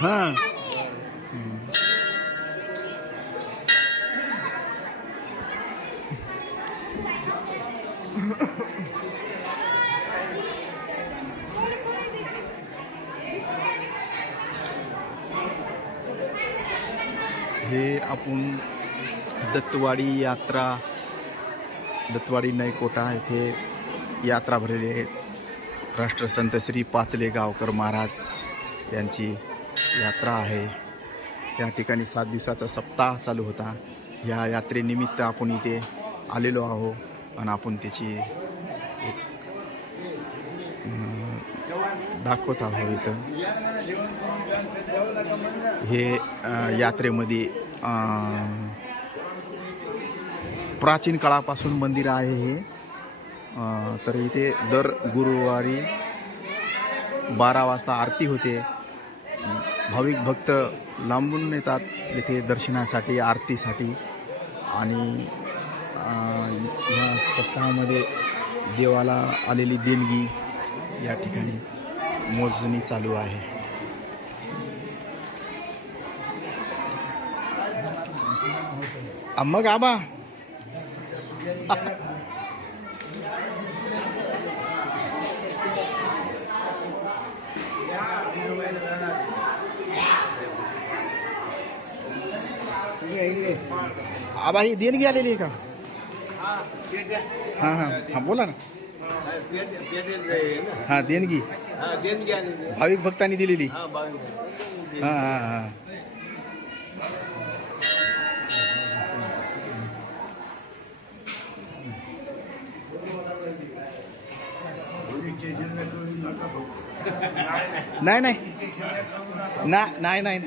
हां. हे आपण दत्तवाडी यात्रा, दत्तवाडी नयकोटा येथे यात्रा भरलेली आहे. राष्ट्रसंत श्री पाचले गावकर महाराज यांची यात्रा आहे. या ठिकाणी 7 दिवसाचा सप्ताह चालू होता. या यात्रेनिमित्त आपण इथे आलेलो आहोत आणि आपण त्याची एक दाखवत आहोत. इथं हे यात्रेमध्ये प्राचीन काळापासून मंदिर आहे हे. तर इथे दर गुरुवारी 12 वाजता आरती होते. भाविक भक्त लांबून येतात इथे दर्शनासाठी, आरतीसाठी. आणि या सप्ताहामध्ये देवाला आलेली देणगी या ठिकाणी मोजणी चालू आहे. मग आबा आबा ही देणगी आलेली आहे का? हां हां हां बोला ना. हां देणगी भाविक भक्तांनी दिलेली. हां हां हां. नाही नाही नाही नाही नाही.